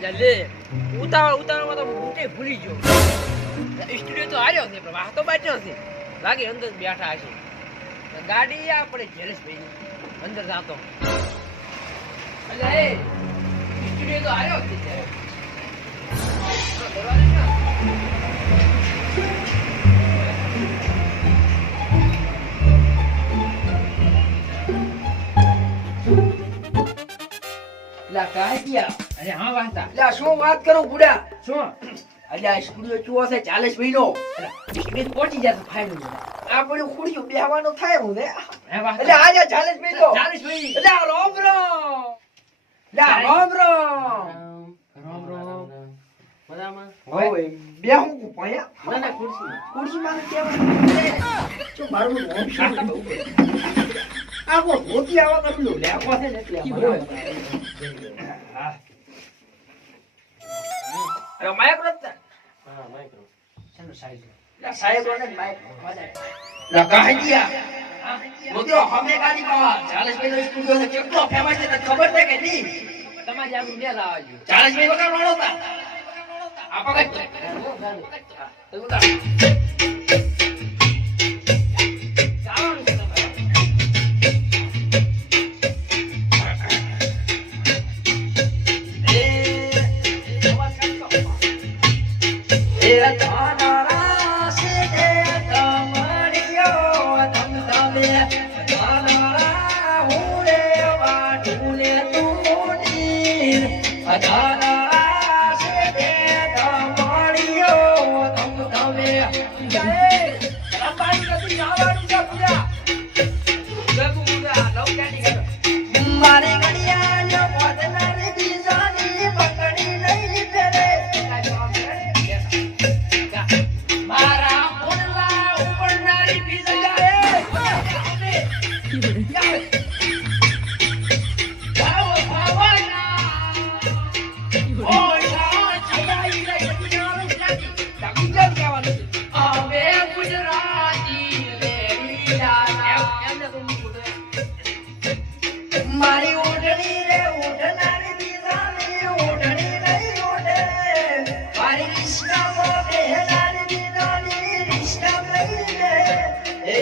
લે ઉતાવળમાં તો બૂટે ભૂલી ગયો. સ્ટુડિયો તો આવ્યો છે પણ વાહ તો બાચ્યો છે. લાગે અંદર બેઠા હશે. ગાડી આપણે જેલેશભાઈ અંદર જાતો. એટલે એ સ્ટુડિયો તો આવ્યો છે ત્યારે. અરે હા વાંતા. લા શું વાત કરું બુડા? શું અલ્યા સ્ટુડિયો ચુઓ છે 40 મહિનો. સ્ટુડિયો પહોંચી જશે ફાઇનલ. આપણું ખુડિયું બેહવાનું થાય હું ને. હે વાહ. એટલે આજે 40 મહિનો. 40 ભાઈ. એટલે રોમ રોમ. લા રોમ રોમ. બરાબર. ઓય બેહું કુ પયા. ના ખુરશી માં કેવા. જો મારું રોમ શાક આવો રોટી આવા કરલું લે આવો છે ને એટલે અરે માઇક રખતા. હા માઇક્રો ચલો સાઈઝ લા સાહેબ ને માઇક મજા લા કાહિયા મોદીઓ હમે ગાડી પાવા 40 મહિનો સ્ટુડિયો છે કેટલો ફેમસ છે તને ખબર છે કે નહીં? તમારે આવું બે લાવજો 40 મહિનો વગર રોડોતા આપા કઈ મારી ઓઢણી રે ઓઢનારી દીવાની ઓઢણી નહીં ઓઢે મારી રિશ્તામાં બેહનારી દીવાની રિશ્તા નહીં રે એ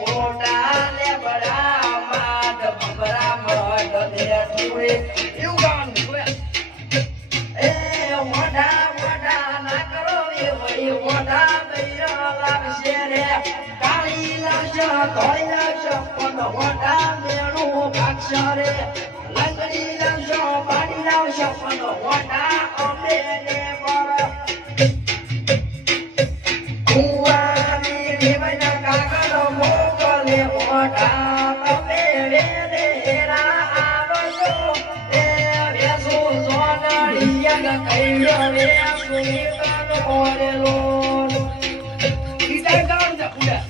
મોટા લે બડા માદ બબરા મડ દે ટુરે એવું ગાવાનું છે એ મોઢા ના કરો એ વઈ મોઢા દઈરા લાગશે રે કાળી લાગશે ધોળી લાગશે પણ મોઢા મેણું અક્ષરે લંગડી લાવશો પાણી લાવશો પણ મોટા અમે ને પર કુવાની દેવના કાગળ મોકલે મોટા તમે વેને હેરા આવશો એ વેસુ સોનડિયા કઈયો વેસુ કાનો ઓરેલો ઈતા ગામ જા ઉડા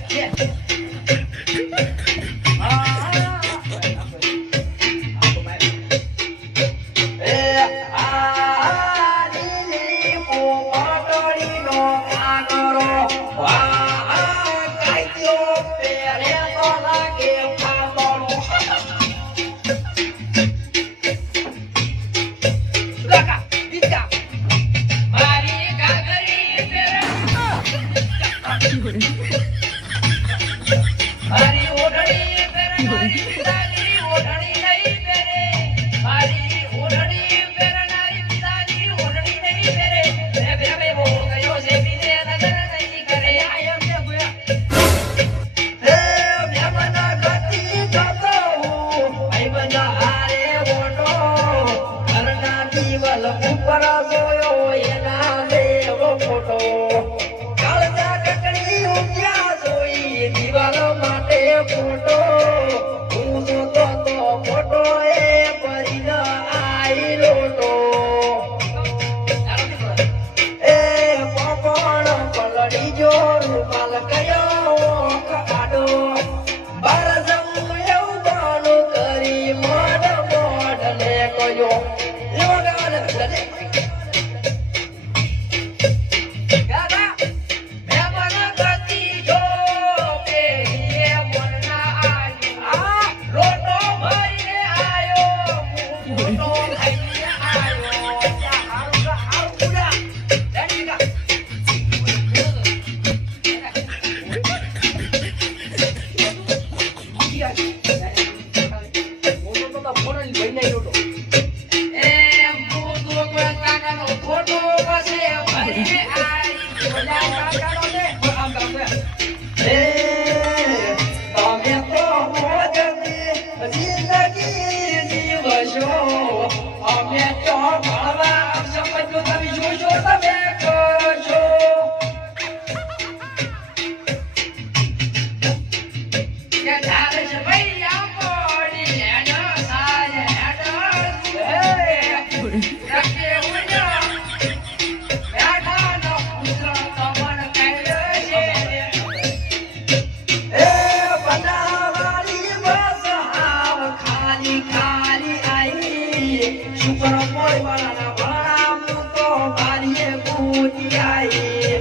શુક્ર પોળવાળાના વાળા તો મારીએ પૂજ્યાએ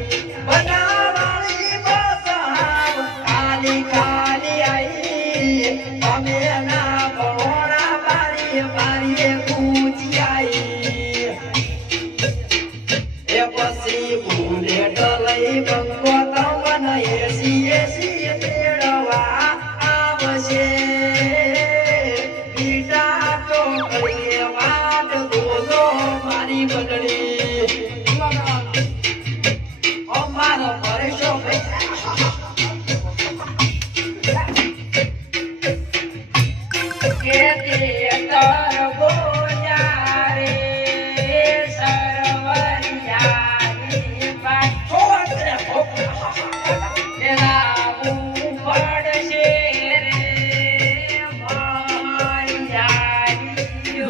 બનાવાળી બસાવ કાલી કાલી આઈ અમે ના ભણોણા મારીએ પૂજ્યાએ એ પછી બુલેટ લઈ બંગો તમને એસી તેડવા આવશે બીટા તો કરીએ વાત દોજો મારી બગડી અમારો પરેશો કે તે તર બોલ્યા રે સરવરિયાની વાત છોડ રે એના પડશે રે મારિયાની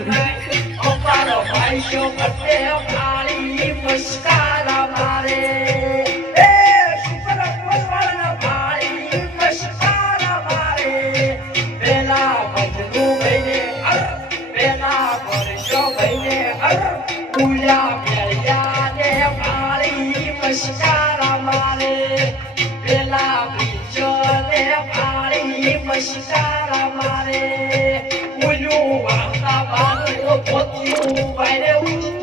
વાત અમારો ભાઈ શો પટે પાળી મસ્કારા મારે એ શુક્ર પોળવાળાના પાળી મસ્કારા મારે પેલા ભજનું ભાઈને પેલા વર્ષો ભાઈને ઉલ્યા પેલ્યા ને પાળી મસ્કારા મારે પેલા બીજો ને પાળી મસ્કારા મારે ઉલ્યું વાતા બાનું પોત્યું ભાઈને